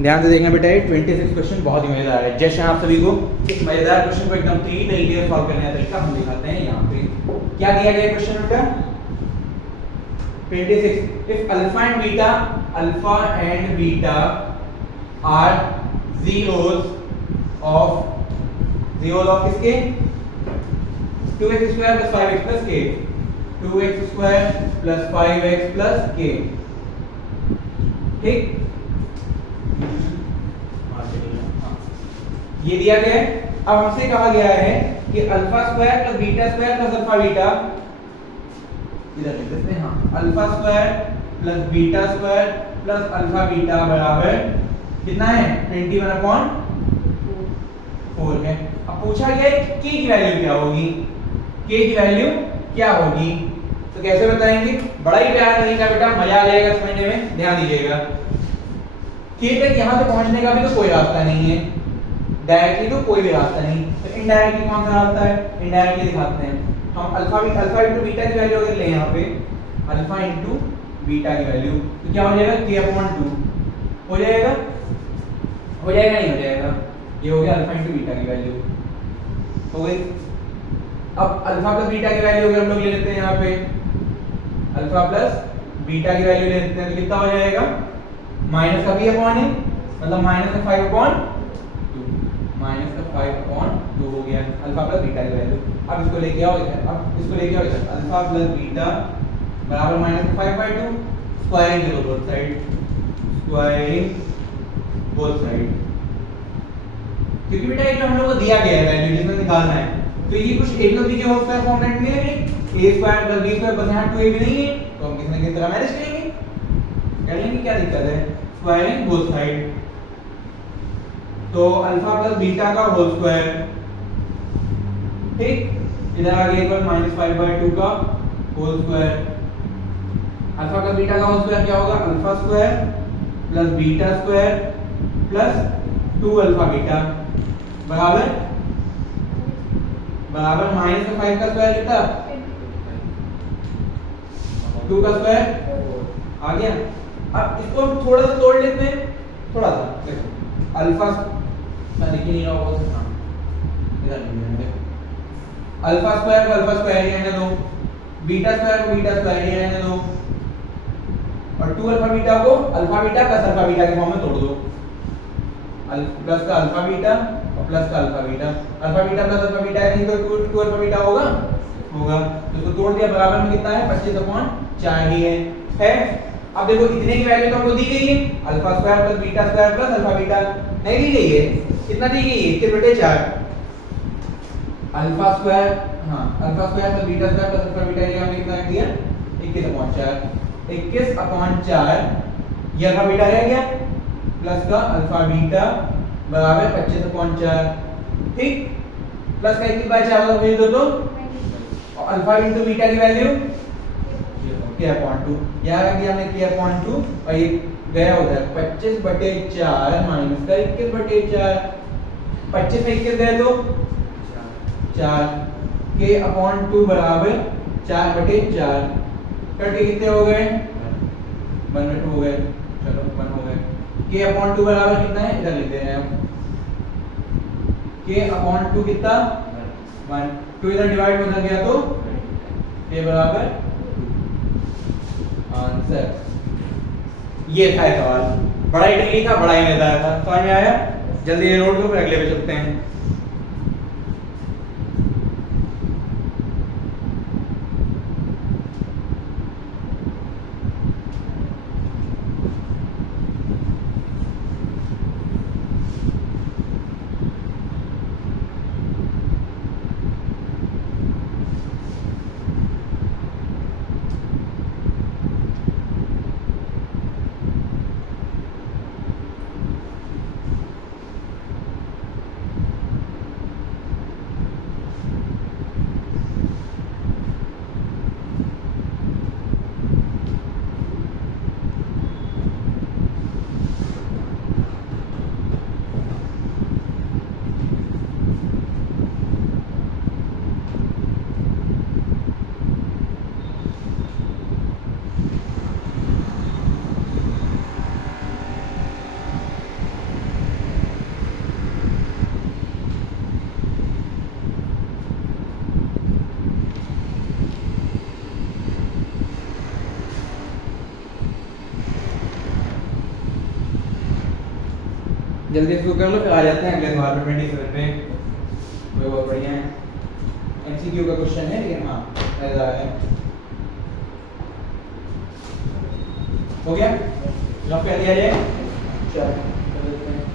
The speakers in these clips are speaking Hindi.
ध्यान से देखना बेटा, ये 26 क्वेश्चन बहुत ही मजेदार है। जैसे आप सभी को इस मजेदार क्वेश्चन को एकदम 3 तरीके से सॉल्व करने का तरीका हम दिखाते हैं। यहाँ पे क्या दिया गया क्वेश्चन बेटा 26, if alpha and beta are zeros of किसके 2x square plus 5x plus k, 2x square plus 5x plus k, ठीक। ये दिया गया है। अब हमसे कहा गया है कि alpha square plus beta square plus alpha beta, इधर लिख देते हैं, हाँ, alpha square plus beta square plus alpha beta बराबर कितना है 21/4 है। अब पूछा गया है k की वैल्यू क्या होगी, k की वैल्यू क्या होगी, तो कैसे बताएंगे। बड़ा ही प्यारा तरीका बेटा, मजा आ जाएगा समझने में, ध्यान दीजिएगा। k तक यहां से पहुंचने का भी तो कोई रास्ता नहीं है, डायरेक्टली तो कोई भी रास्ता नहीं, तो इनडायरेक्टली कौन सा रास्ता है, इनडायरेक्टली दिखाते हैं हम। अल्फा इनटू बीटा की वैल्यू अगर लें यहाँ पे, अल्फा इनटू बीटा की वैल्यू, तो क्या हो जाएगा k/2 हो जाएगा, हो जाएगा नहीं हो जाएगा, ये हो गया अल्फा इनटू बीटा की वैल्यू हो गई। अब अल्फा प्लस बीटा की वैल्यू अगर हम लोग ले लेते हैं यहाँ पे, अल्फा प्लस बीटा की वैल्यू ले लेते हैं तो कितना हो जाएगा, माइनस का b अपॉन है, मतलब माइनस का 5/2, माइनस का 5/2 हो गया अल्फा प्लस बीटा की वैल्यू। अब इसको लेके आओ इधर, अब इसको लेके आओ इधर, अल्फा प्लस बीटा बराबर माइनस का 5/2, स्क्वायरिंग करो both side, squaring both side, क्योंकि बेटा ये जो हम लोग को दिया गया है वैल्यू जिसमें निकालना है, तो ये कुछ a प्लस b के होल स्क्वायर फॉर्म में मिलेगी, a square plus b square बस यहाँ 2a भी नहीं है, तो हम किसी न किसी तरह मैनेज करेंगे, कर लेंगे, क्या दिक्कत है, स्क्वायरिंग बोथ साइड। तो अल्फा प्लस बीटा का होल स्क्वायर, ठीक, इधर आ गया एक बार -5/2 का whole square. Alpha plus beta का होल स्क्वायर क्या होगा, alpha square plus beta square plus 2 alpha beta बराबर माइनस का 5 का स्क्वायर कितना, 2 का स्क्वायर आ गया। अब इसको हम थोड़ा सा तोड़ लेते हैं, थोड़ा सा देखो, अल्फा मैं लिख ही नहीं रहा होगा, हाँ इधर लिख देंगे, अल्फा स्क्वायर को अल्फा स्क्वायर ही रहने दो, बीटा स्क्वायर को बीटा स्क्वायर ही रहने दो, और 2 अल्फा बीटा को alpha beta plus alpha beta के फॉर्म में तोड़ दो, प्लस का अल्फा बीटा और प्लस का alpha beta, alpha beta plus alpha beta है, नहीं तो 2 अल्फा बीटा होगा, तो इसको तोड़ दिया, बराबर में कितना है 25/4 ही है। अब देखो इतने की वैल्यू तो हमको दी गई है, alpha square plus beta square plus alpha beta नहीं दी गई है, कितना दी गई है 21/4, अल्फा स्क्वायर, हाँ alpha square plus beta square plus alpha beta ये हमने कितना दिया 21/4, 21/4 ये अल्फा बीटा रह गया प्लस का अल्फा बीटा बराबर 25/4, ठीक, प्लस का 21/4 को भेज दो तो अल्फा इनटू बीटा की वैल्यू k/2, यहाँ रख दिया हमने k/2 और ये गया उधर 25/4 माइनस का 21/4, 25 में 21 गए तो 4, k/2 बराबर 4/4, कट के कितने हो गए 1/2 हो गए, चलो 1 हो गए। k/2 बराबर कितना है, इधर लिख दे रहे हैं हम, k/2 कितना 1, 2 इधर डिवाइड हो गया तो k बराबर आंसर। ये था सवाल, बड़ा ही ट्रिकी था, बड़ा ही मजेदार था, समझ में आया। जल्दी ये नोट को फिर अगले पे चलते हैं। जल्दी इसको कर लो, फिर आ जाते हैं अगले सवाल पे 27 पे। कोई बहुत बढ़िया है, एमसीक्यू का क्वेश्चन है, लेकिन हाँ ऐसा है। हो गया, लॉक कर दिया जाए। चलो कर देते हैं।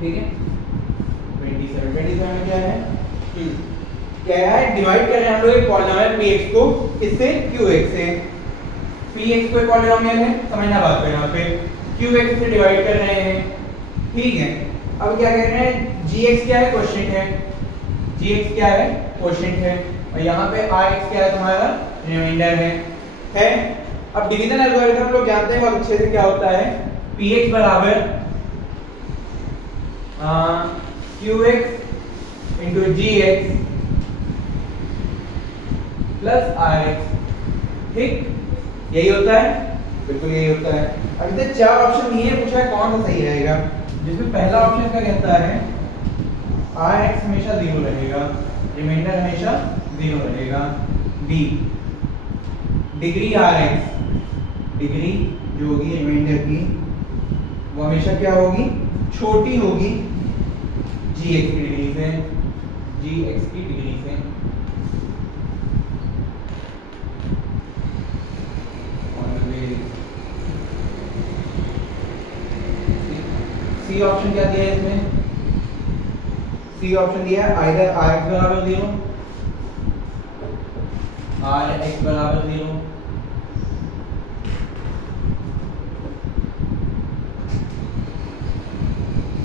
ठीक है, 27 में क्या है, क्या है, डिवाइड कर रहे हैं हम लोग एक पॉलिनोमियल px को किससे, qx से। px कोई पॉलिनोमियल है, समझना बात को, यहाँ पे qx से डिवाइड कर रहे हैं। ठीक है, अब क्या कह रहे हैं, gx क्या है, क्वोशिएंट है, gx क्या है, क्वोशिएंट है, और यहाँ पे rx क्या है, तुम्हारा रिमाइंडर है। अब डिवीजन एल्गोरिथम हम लोग जानते हैं बहुत अच्छे से, क्या होता है, px बराबर qx into gx plus rx। ठीक, यही होता है, बिल्कुल यही होता है। अब इधर चार ऑप्शन दिए हैं, पूछा है कौन सा सही रहेगा, जिसमें पहला ऑप्शन क्या कहता है, rx हमेशा 0 रहेगा, रिमाइंडर हमेशा 0 रहेगा। बी, डिग्री rx, डिग्री जो होगी रिमाइंडर की वो हमेशा क्या होगी, छोटी होगी gx की डिग्री से, gx की डिग्री से। सी ऑप्शन क्या दिया है इसमें, सी ऑप्शन दिया है आइदर rx बराबर 0, rx बराबर 0,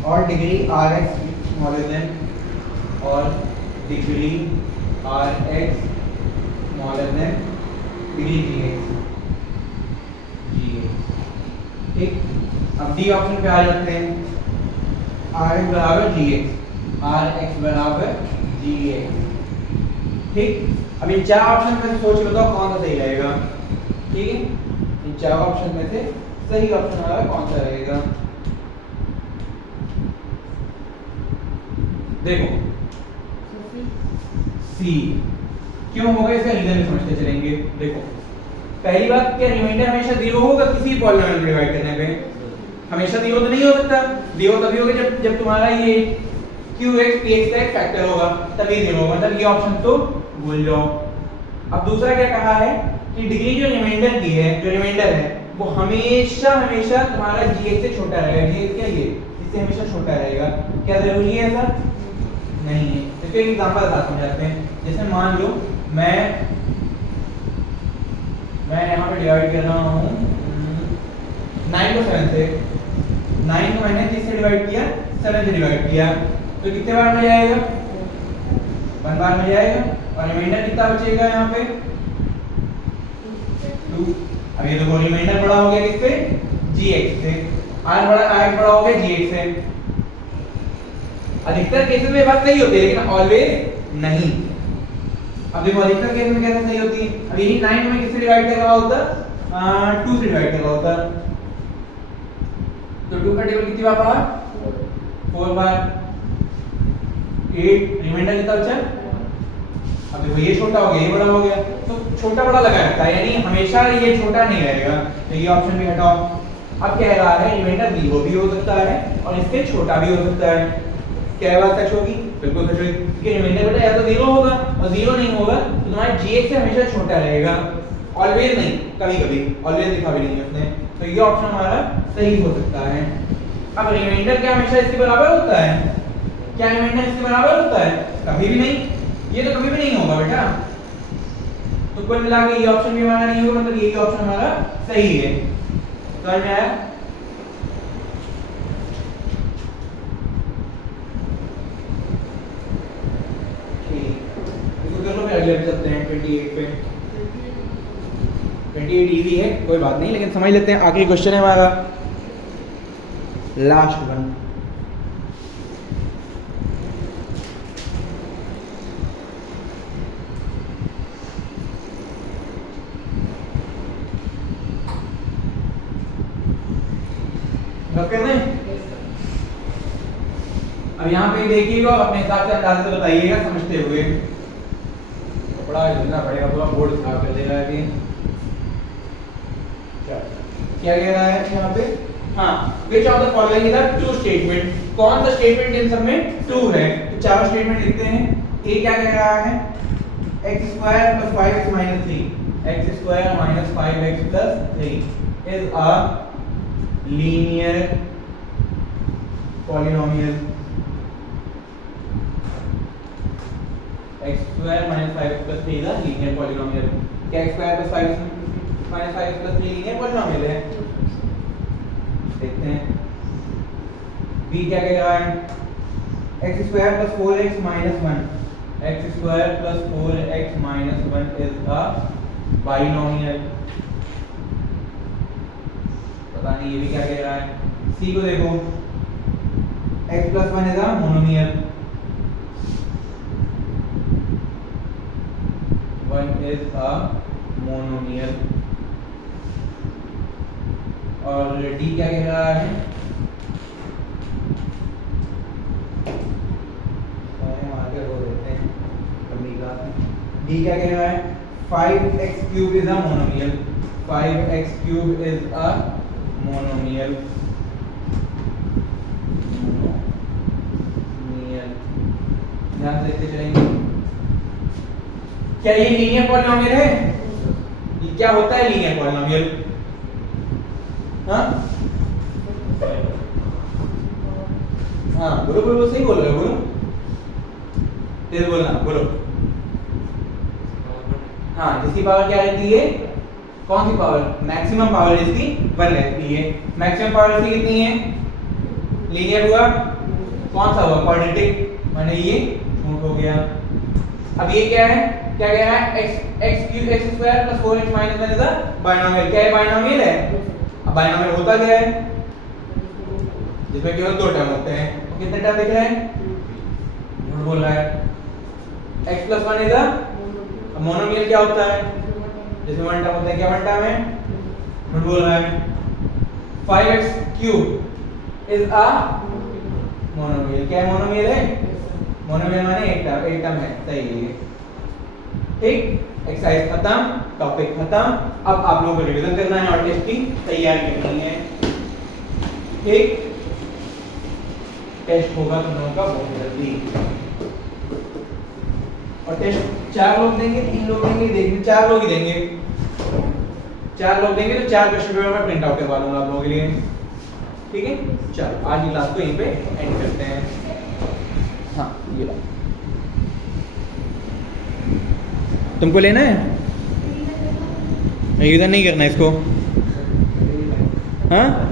और डिग्री rx स्मॉलर देन, और degree rx smaller than degree gx। ठीक, अब डी ऑप्शन पे आ जाते हैं, rx बराबर gx, rx बराबर gx। ठीक, अब इन चार ऑप्शन में से सोच बताओ कौन सा सही रहेगा। ठीक है, इन चार ऑप्शन में से सही ऑप्शन हमारा कौन सा रहेगा, देखो सी। क्यों होगा इसका रीजन भी समझते चलेंगे। देखो पहली बात, क्या रिमाइंडर हमेशा 0 होगा किसी पॉलिनोमियल को डिवाइड करने पे, हमेशा 0 तो नहीं हो सकता। 0 तभी होगा जब तुम्हारा ये qx px का एक फैक्टर होगा, तभी 0 होगा, मतलब ये ऑप्शन तो भूल जाओ। अब दूसरा क्या कहा है कि डिग्री जो रिमाइंडर की है, जो रिमाइंडर है वो हमेशा हमेशा तुम्हारा gx से छोटा रहेगा। gx क्या, ये इससे हमेशा छोटा रहेगा। क्या जरूरी है ऐसा? नहीं है। इसके एक एग्जांपल साथ समझाते हैं। जैसे मान लो मैं यहाँ पे डिवाइड कर रहा हूँ 9 को 7 से, 9 को मैंने 30 से डिवाइड किया, 7 से डिवाइड किया, तो कितने बार में जाएगा? 1 बार में जाएगा। और रिमाइंडर कितना बचेगा यहाँ पे? 2। अब ये देखो रिमाइंडर बड़ा हो गया किससे? gx से। r बड़ा हो गया gx से। अधिकतर केसेस में बात सही होती है, लेकिन ऑलवेज नहीं। अब देखो अधिकतर केस में कैसे सही होती है। अब यही 9 में किससे डिवाइड कर रहा होता? 2 से डिवाइड कर रहा होता, तो 2 का टेबल कितनी बार पड़ा? 4 बार। 8 रिमाइंडर कितना बचा? अब देखो ये छोटा हो गया, ये बड़ा हो गया, तो छोटा बड़ा लगा रहता है, यानी हमेशा ये छोटा नहीं रहेगा। तो ये ऑप्शन भी हटाओ। अब कह रहा है रिमाइंडर 0 भी हो सकता है और इससे छोटा भी हो सकता है। क्या बात सच होगी? बिल्कुल सच होगी, क्योंकि रिमाइंडर बेटा या तो 0 होगा, और 0 नहीं होगा तो तुम्हारा gx से हमेशा छोटा रहेगा। ऑलवेज नहीं, कभी-कभी, ऑलवेज लिखा भी नहीं है उसने। तो ये ऑप्शन हमारा सही हो सकता है। अब रिमाइंडर क्या हमेशा इसके बराबर होता है? क्या रिमाइंडर इसके बराबर होता है? कभी भी नहीं, ये तो कभी भी नहीं होगा बेटा। तो कुल मिला के ये ऑप्शन भी हमारा नहीं होगा, मतलब यही ऑप्शन हमारा सही है। समझ में आया? अगले पे चलते हैं 28 पे। 28 इजी है, कोई बात नहीं, लेकिन समझ लेते हैं। आखिरी क्वेश्चन है हमारा, लास्ट वन। बस कर दें। अब यहाँ पे देखिएगा, अपने हिसाब से अंदाजे से बताइएगा समझते हुए। कपड़ा धुलना पड़ेगा, पूरा बोर्ड साफ कर देगा अभी। क्या कह रहा है यहाँ पे? हाँ, which of the following is a true statement? कौन सा स्टेटमेंट इन सब में ट्रू है? तो चारों स्टेटमेंट लिखते हैं। ए क्या कह रहा है? x square plus 5x minus 3, x square minus 5x plus 3 is a linear polynomial. x square minus 5x plus 3 is a linear polynomial. क्या x square plus 5x minus 5x plus 3 linear polynomial है? देखते हैं। b क्या कह रहा है? x square plus 4x minus 1, x square plus 4x minus 1 is a binomial. पता नहीं ये भी क्या कह रहा है। c को देखो, x plus 1 is a monomial, 1 is a monomial. और d क्या कह रहा है? d क्या कह रहा है? 5x cube is a monomial, 5x cube is a monomial. ध्यान से देखते चलेंगे। क्या ये लीनियर पॉलिनोमियल है? ये क्या होता है लीनियर पॉलिनोमियल? हाँ हाँ, बोलो बोलो, सही बोल रहे हो, बोलो तेज बोलना, बोलो। हाँ, जिसकी पावर क्या रहती है? कौन सी पावर? मैक्सिमम पावर इसकी 1 रहती है। मैक्सिमम पावर इसकी कितनी है? लीनियर हुआ, कौन सा हुआ? क्वाड्रेटिक, माने ये झूठ हो गया। अब ये क्या है? क्या कह रहा है? x cube x square plus 4x minus 1 is a binomial. क्या है? बाइनोमियल है। अब बाइनोमियल होता क्या है? जिसमें केवल दो टर्म होते हैं। तो कितने टर्म दिख रहे हैं? झूठ बोल रहा है। x plus 1 is a monomial. क्या होता है? जिसमें वन टर्म होता है। क्या वन टर्म है? झूठ बोल रहा है। 5x cube is a monomial. क्या है? मोनोमियल है। मोनोमियल माने एक टर्म है, सही है। ठीक, एक्सरसाइज खत्म, टॉपिक खत्म। अब आप लोगों को रिवीजन करना है और टेस्ट की तैयारी करनी है। ठीक, टेस्ट होगा तुम लोगों का बहुत जल्दी। और टेस्ट 4 लोग देंगे, 3 लोग देंगे, देखिए 4 लोग ही देंगे। 4 लोग देंगे तो 4 क्वेश्चन पेपर में प्रिंट आउट करवा दूंगा आप लोगों के लिए। ठीक है, चलो आज की क्लास को यहीं पे एंड करते हैं। हाँ, ये लो, तुमको लेना है? रिवीजन नहीं करना इसको? हाँ,